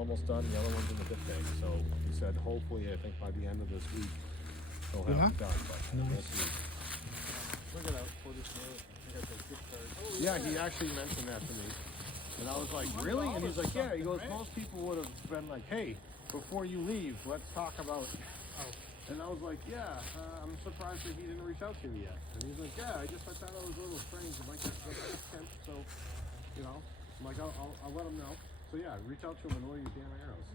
almost done. The other one's in the dip tank. So he said hopefully, I think by the end of this week, he'll have it done. But we'll see. Look at that footage there. I got those gift cards. Yeah, he actually mentioned that to me. And I was like, really? And he's like, yeah. He goes, most people would have been like, hey, before you leave, let's talk about. And I was like, yeah, I'm surprised that he didn't reach out to you yet. And he's like, yeah, I thought that was a little strange. I'm like, that's Kemp, so, you know, I'm like, I'll let him know. So yeah, reach out to him and order your damn arrows.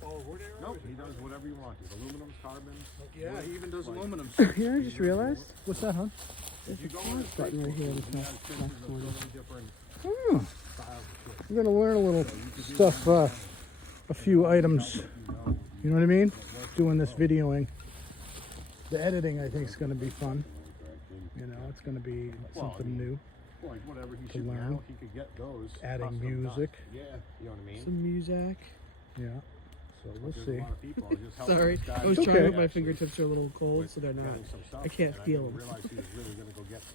Wood arrows? Nope, he does whatever you want. Aluminum, carbon. Yeah, he even does aluminum. You know, I just realized. What's that, huh? There's a pause button right here. Oh. We're gonna learn a little stuff, a few items. You know what I mean? Doing this videoing. The editing, I think, is going to be fun. You know, it's going to be something new. Like whatever he to should learn. now, he could get those. Adding music. Yeah, you know what I mean? Some music. Yeah. So we'll see. Sorry, I was trying to. My fingertips are a little cold, so they're not. I can't feel them.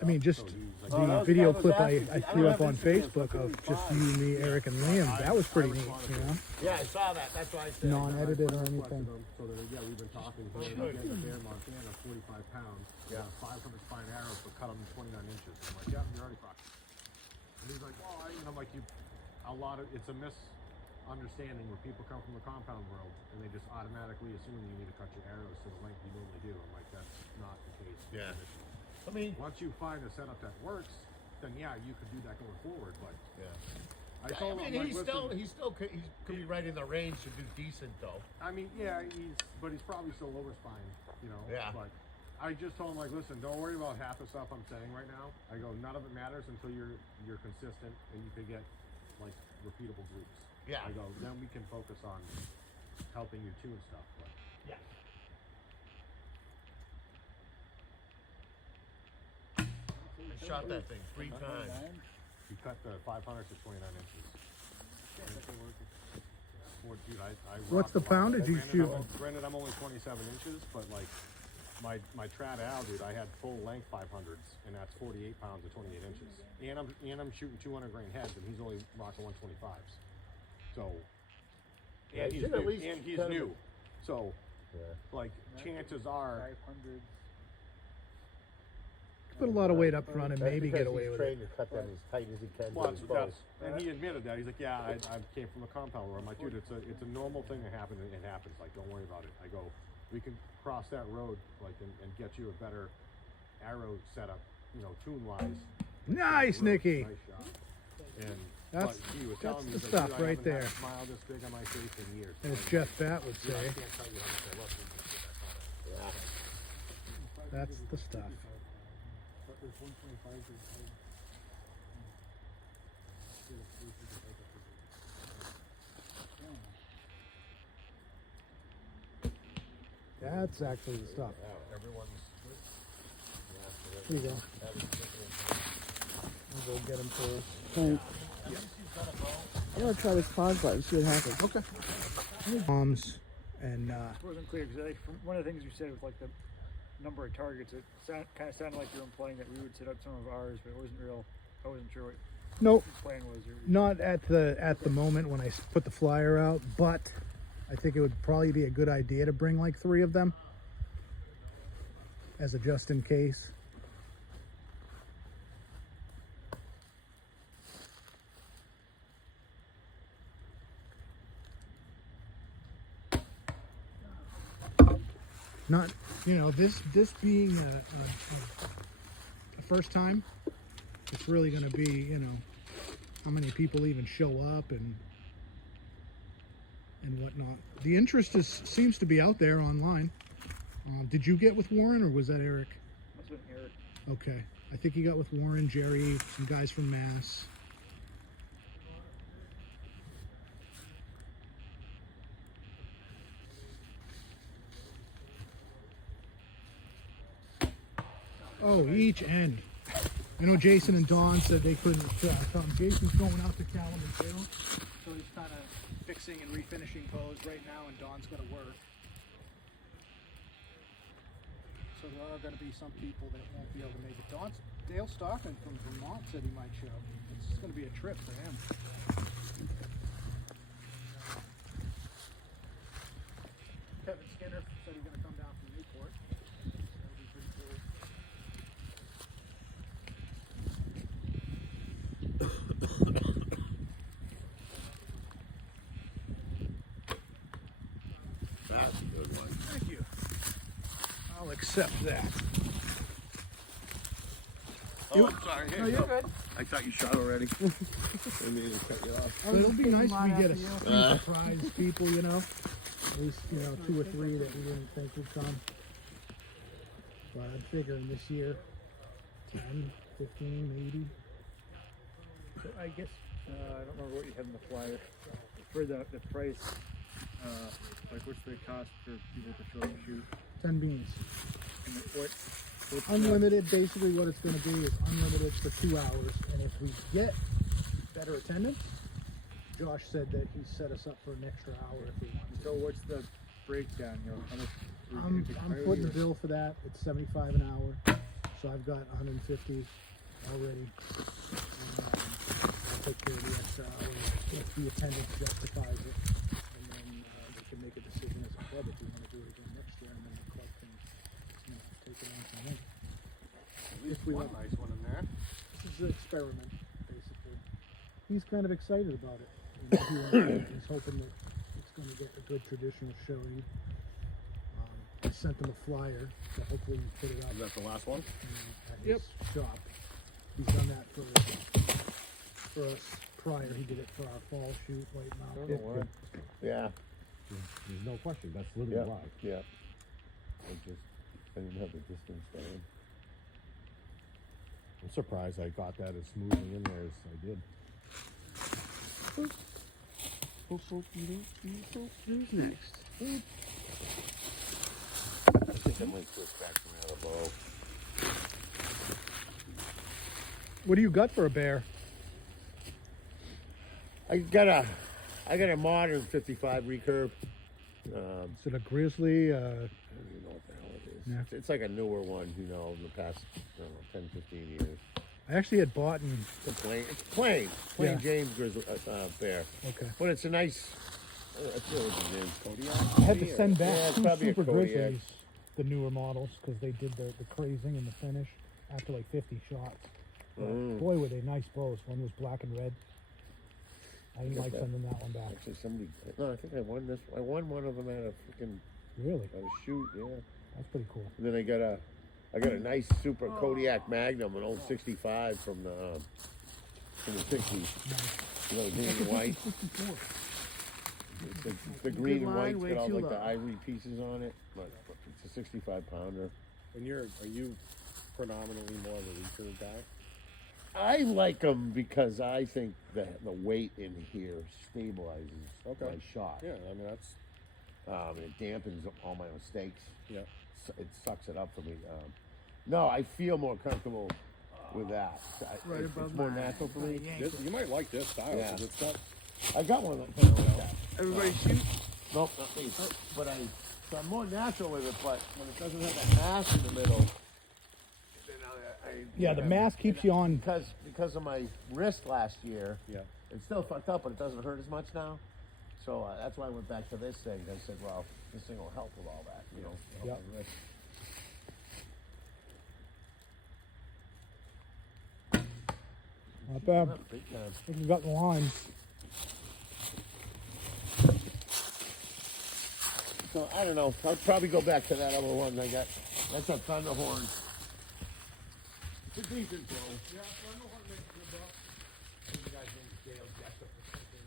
I mean, just the video clip I threw up on Facebook of just you, me, Eric, and Liam. That was pretty neat. You know. Yeah, I saw that. That's why I said. Non-edited or anything. So that, yeah, we've been talking here. We're getting a bear Montana, 45 pounds. Yeah, 500 spine arrows, but cut them 29 inches. I'm like, yeah, you're already fucked. And he's like, well, and I'm like, it's a misunderstanding where people come from the compound world and they just automatically assume you need to cut your arrows to the length you normally do. I'm like, that's not the case. Yeah. I mean, once you find a setup that works, then yeah, you could do that going forward. But yeah, I told him, like, he could be right in the range to do decent though. I mean, yeah, he's probably still lower spine, you know. Yeah. But I just told him, like, listen, don't worry about half the stuff I'm saying right now. I go, none of it matters until you're consistent and you can get like repeatable groups. Yeah. I go, then we can focus on helping you tune stuff. But Yeah. I shot that thing 3 times. you cut the 500 to 29 inches. Dude, What's the poundage you shoot? Granted, I'm only 27 inches, but like my trad owl, dude, I had full length 500s, and that's 48 pounds to 28 inches. And I'm shooting 200 grain heads, and he's only rocking 125s. So, and he's new. So, like, chances are, 500. Put a lot of weight up front and maybe get away with it. To cut them as tight as he can. and he admitted that. He's like, yeah, I came from a compound where I'm like, dude, it's a normal thing that happens, and it happens. Like, don't worry about it. I go, we can cross that road, like, and get you a better arrow setup, you know, tune-wise. Nice, Nicky. Nice shot. And That's he was telling me, the he's stuff like, dude, right I haven't there. had a smile this big on my face in years. As Jeff Batt would Dude, I say, can't tell you how much I love him. that's the stuff. But there's 125. That's actually the stuff. Everyone's. Here you go. I'll go get him for thanks. I'm gonna try this pause button, see what happens. Okay. Bombs and It wasn't clear because one of the things you said was like the number of targets. It kind of sounded like you were implying that we would set up some of ours, but it wasn't real. I wasn't sure what nope, the plan was. not at the moment when I put the flyer out, but I think it would probably be a good idea to bring like 3 of them as a just in case. Not, you know, this being a first time, it's really going to be, you know, how many people even show up and whatnot. The interest seems to be out there online. Did you get with Warren, or was that Eric? Must have been Eric. Okay, I think he got with Warren, Jerry, some guys from Mass. Oh, each end. I know Jason and Dawn said they couldn't come. Jason's going out to Kalamazoo, so he's kind of fixing and refinishing bows right now, and Dawn's going to work. So there are going to be some people that won't be able to make it. Dale Stockman from Vermont said he might show. It's going to be a trip for him. Kevin Skinner said he's gonna come down from Newport. That'll be pretty cool. That's a good one. Thank you. I'll accept that. Oh, I'm sorry. Hey, No, you're good. I thought you shot already. I mean, to cut you off. So it'll be nice if we get a you. few surprise people, you know. At least, 2 or 3 that we didn't think would come. But I'm figuring this year, 10, 15, maybe. So I guess, I don't remember what you had in the flyer. For the price, like what's the cost for people to show up and shoot? 10 beans. And what's Unlimited, basically what it's going to be is unlimited for 2 hours. And if we get better attendance, Josh said that he set us up for an extra hour if we want to. So what's the breakdown, how much? I'm footing the bill for that. It's $75 an hour. So I've got 150 already. And, I'll take care of the extra hour if the attendance justifies it. And then we can make a decision as a club if we want to do it again next year. And then the club can take it on from there. At least we one want- nice one in there. This is an experiment, basically. He's kind of excited about it. He's hoping that it's going to get a good traditional showing. I sent him a flyer, so hopefully he put it up Is that the last one? at his shop. He's done that for us prior. He did it for our fall shoot, White Mountain. Yeah. There's no question. That's literally why. Yeah. I didn't have the distance down. I'm surprised I got that as smoothly in there as I did. Who's next? I think I might switch back to another bow. What do you got for a bear? I got a modern 55 recurve. Is it a grizzly? I don't even know what the hell it is. Yeah. It's like a newer one, in the past, 10, 15 years. I actually had bought and It's plain Yeah. James grizzly bear. okay. But it's a nice, I feel what it is. Kodiak? I had to send back Yeah, it's 2 probably a Super Kodiak. Grizzlies, the newer models, because they did the crazing and the finish after like 50 shots. But boy, were they nice bows. One was black and red. I didn't like sending that one back. Actually, I think I won this. I won one of them at a freaking Really? shoot, yeah. That's pretty cool. And then I got a nice super Kodiak Magnum, an old 65 from the 60s. Green and white. It's the green and line, white's way got all too like low. the ivory pieces on it, but it's a 65 pounder. And are you predominantly more of a recurve guy? I like them because I think that the weight in here stabilizes my shot. Yeah, I mean that's It dampens all my mistakes. yeah. It sucks it up for me. No, I feel more comfortable with that. Right above it's more my- natural for me. You might like this style. 'Cause Yeah. It's got I got one that kind of like that. Everybody shoot? Nope, not me. But so I'm more natural with it, but when it doesn't have that mass in the middle, then Yeah, the mask keeps you on. because of my wrist last year. yeah. It's still fucked up, but it doesn't hurt as much now. So that's why I went back to this thing. I said, well, this thing will help with all that, help Yep. my wrist. Not bad. Big time. I think we got the line. So I don't know. I'll probably go back to that other one I got. That's a Thunderhorn. It's a decent bow. Yeah, Thunderhorn makes a good bow. The guy's name is Dale Jessup or something.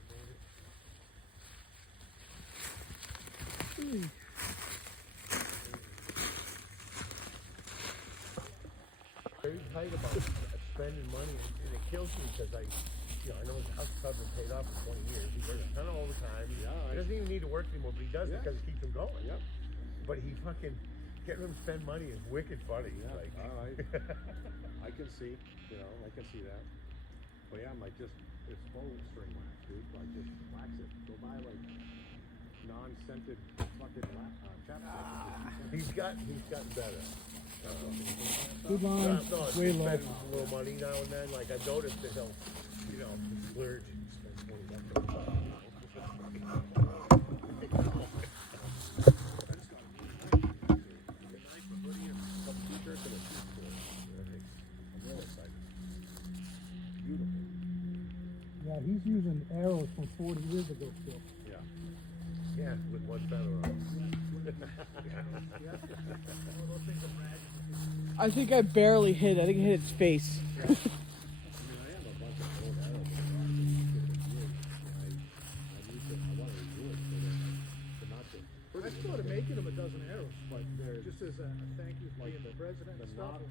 Very tight about spending money, and it kills me because I know his house club been paid off for 20 years. He works a ton of overtime. Yeah, He doesn't even need to work anymore, but he does Yeah. because it keeps him going. Yep. But he fucking getting him to spend money is wicked funny. Yeah. Like, I can see. I can see that. But yeah, I might just it's full string wax, dude. Like just wax it. Go buy like non-scented fucking chapstick. he's gotten better. Good line. No, Way he low. spends a little money now and then. Like I've noticed that he'll, splurge and spend $20 on something. like 40 years ago still. Yeah, with one feather on. I think I barely hit. I think I hit its face. I thought of making him a dozen arrows, but just as a thank you for being the president and stuff.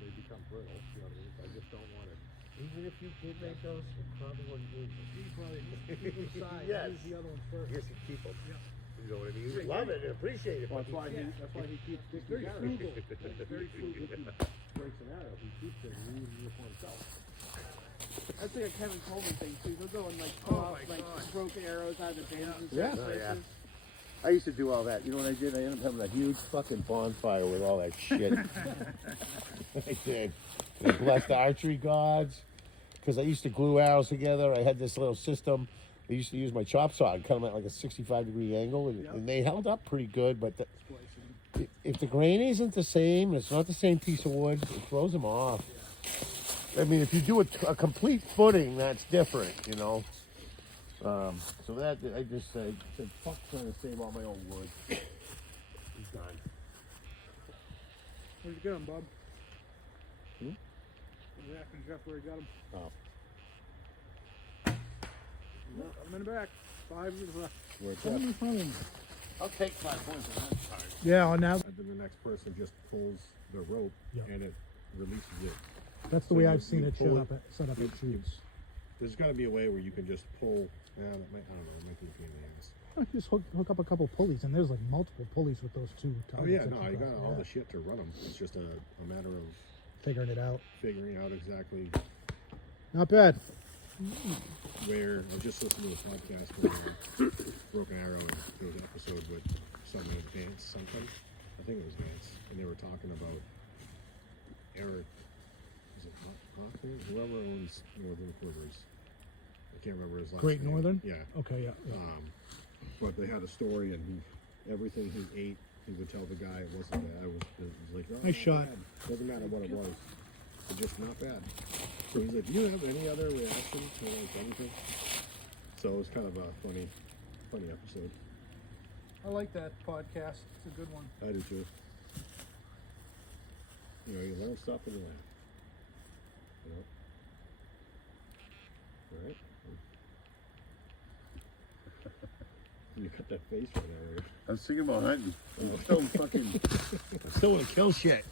They become brittle. You know what I mean? I just don't want it. Even if you did make those, you probably wouldn't use them. He probably keep them aside. Yes. Use the other ones first. I guess you keep them. Yeah. You know what I mean? You would love it and appreciate it. Well, but that's why he keeps Very frugal. Very frugal. If he breaks an arrow, he keeps it and he uses it for himself. That's like a Kevin Coleman thing too. They'll go and like Oh pull out my like God. broken arrows out of the bins and Yeah. stuff. Oh, yeah. I used to do all that. You know what I did? I ended up having a huge fucking bonfire with all that shit. I did. I blessed the archery gods because I used to glue arrows together. I had this little system. I used to use my chop saw and cut them at like a 65-degree angle, and they held up pretty good. But if the grain isn't the same, it's not the same piece of wood, it throws them off. I mean, if you do a complete footing, that's different, you know. So that I just said, fuck trying to save all my old wood. He's done. Where'd you get him, Bob? Hmm? Yeah, Jeff, where you got him? Oh. I'm in the back. 5 years left. Where's Send me home. I'll take 5 points on that part. Yeah, on now. And then the next person just pulls the rope and it releases it. That's the So way you- I've seen you it pull set up at shoots. There's got to be a way where you can just pull. I don't know. It might be a pain in the ass. Just hook up a couple pulleys, and there's like multiple pulleys with those two. Oh yeah, targets no, that I you got all the shit to run them. It's just a matter of figuring it out. figuring out exactly Not bad. where. I just listened to a podcast for Broken Arrow, and there was an episode with someone at Vance something. I think it was Vance, and they were talking about Eric. Is it Hoffman? Whoever owns Northern Quivers. I can't remember his last Great name. Northern? Yeah. Okay, yeah. But they had a story, and everything he ate, he would tell the guy it wasn't bad. It was like, oh, Nice not shot. bad. Doesn't matter what it was. It's just not bad. So he's like, do you have any other reaction to like anything? So it was kind of a funny episode. I like that podcast. It's a good one. I do too. You know, you learn stuff and you laugh. You know? All right. You got that face right there. I was thinking about hunting. I'm still fucking. I still want to kill shit.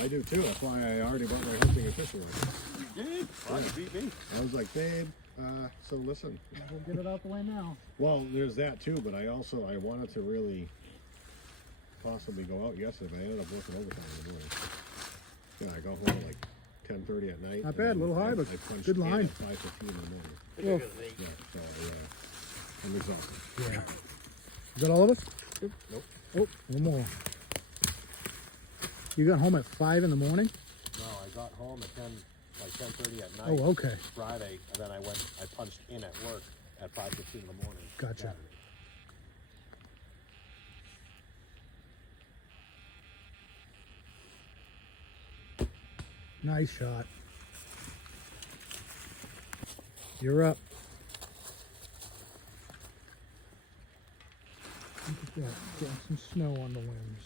I do too. That's why I already bought my hunting official license. You did? Oh, you beat me. I was like, babe, so listen. We'll get it out the way now. Well, there's that too, but I wanted to really possibly go out yesterday, but I ended up working overtime in the morning. Yeah, I got home at like 10:30 at night. Not bad, a little high, but I punched good in line. at 5:15 in the morning. Well, Yeah, so I'm exhausted. yeah. Is that all of us? Nope. Oh, one more. You got home at 5 in the morning? No, I got home at 10:30 at night. Oh, okay. Friday, and then I punched in at work at 5:15 in the morning. Gotcha. Saturday. Nice shot. You're up. Look at that. Getting some snow on the limbs.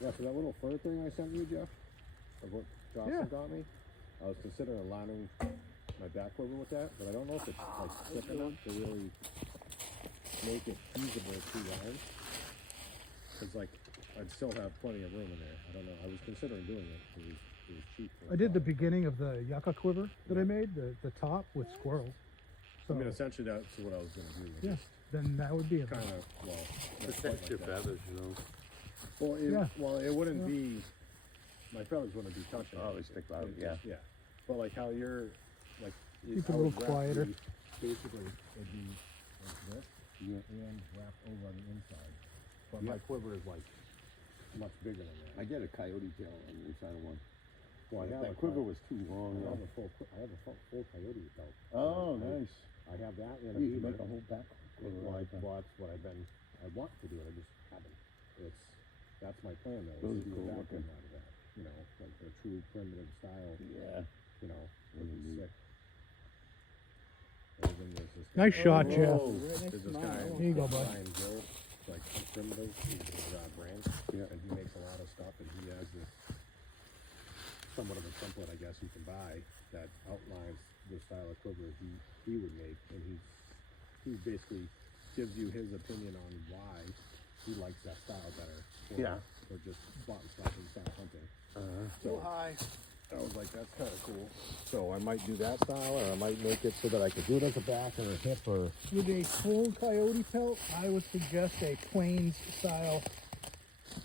Yeah, for that little fur thing I sent you, Jeff, of what Jocelyn Yeah. got me, I was considering lining my back quiver with that, but I don't know if it's like thick enough to really make it feasible to line. Because like, I'd still have plenty of room in there. I don't know. I was considering doing it. It was cheap. I did the beginning of the yucca quiver that I made, the top with squirrels. So, I mean, essentially that's what I was going to do. yeah, then that would be a Kind of, well, not quite Protect your like that. feathers, you know. Well, it wouldn't Yeah. be, my feathers wouldn't be touching. Oh, it. they stick out, It's yeah. just- Yeah. But like how you're, like, Keep it a I little would wrap quieter. Basically, it'd be like this, and wrapped over on the inside. But my quiver is like much bigger than that. I get a coyote tail on the inside of one. Well, I have that a quiver coyote. was too long. I have a full coyote belt. Oh, nice. I have that and a You can beaver. make a whole back quiver Well, like that. that's what I want to do it. I just haven't. That's my plan though. Those Is to are do a cool background looking. out of that. You know, like the true primitive style. Yeah. You know, which is Mhm. sick. this guy. Nice shot, Jeff. There's this guy. Here you go, bud. Ryan Gill, like primitive, he's his brand. Yeah, and he makes a lot of stuff, and he has this somewhat of a template, I guess, you can buy that outlines the style of quiver he would make, and he basically gives you his opinion on why he likes that style better. Or just spot and stop and style hunting. So high. I was like, that's kind of cool. So I might do that style, or I might make it so that I could do it as a back or a hip, or With a full coyote pelt, I would suggest a plains style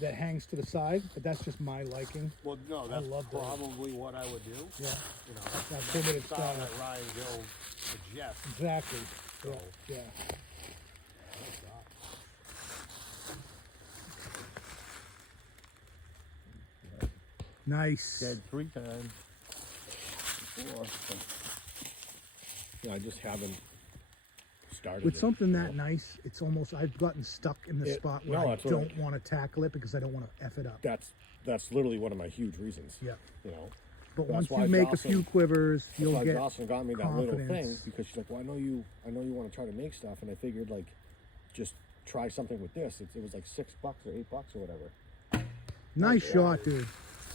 that hangs to the side, but that's just my liking. Well, no, that's love that. probably what I would do. Yeah, You know, that's the limited style style. that Ryan Gill suggests. Exactly. Yeah, yeah. Nice. Dead 3 times. yeah, I just haven't started With it, something you that know. nice, it's almost, I've gotten stuck in the spot where no, I that's what don't want to tackle it because I don't want to F it up. That's literally one of my huge reasons. Yeah. You know. But That's once why you make a Jocelyn- few quivers, That's you'll why get Jocelyn got me that little thing, confidence. because she's like, well, I know you want to try to make stuff, and I figured like just try something with this. It was like $6 or $8 or whatever. Nice shot, dude.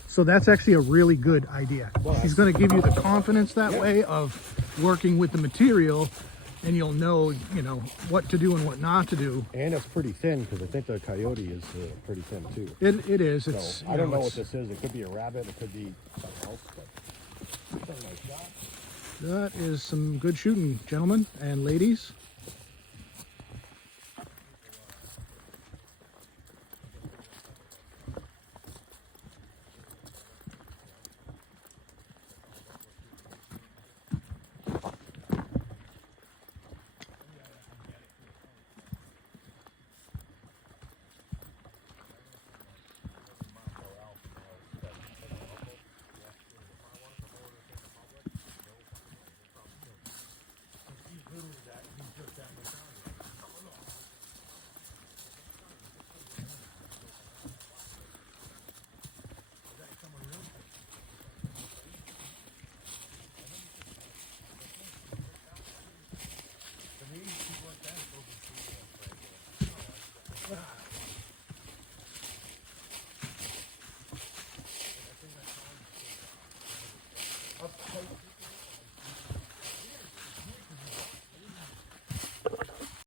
So that's actually a really good idea. He's going to give you the confidence that way of working with the material, and you'll know, you know, what to do and what not to do. And it's pretty thin, because I think the coyote is pretty thin too. It is. It's. So you I don't know what it's- this is. It could be a rabbit. It could be something else. But it's a nice shot. That is some good shooting, gentlemen and ladies.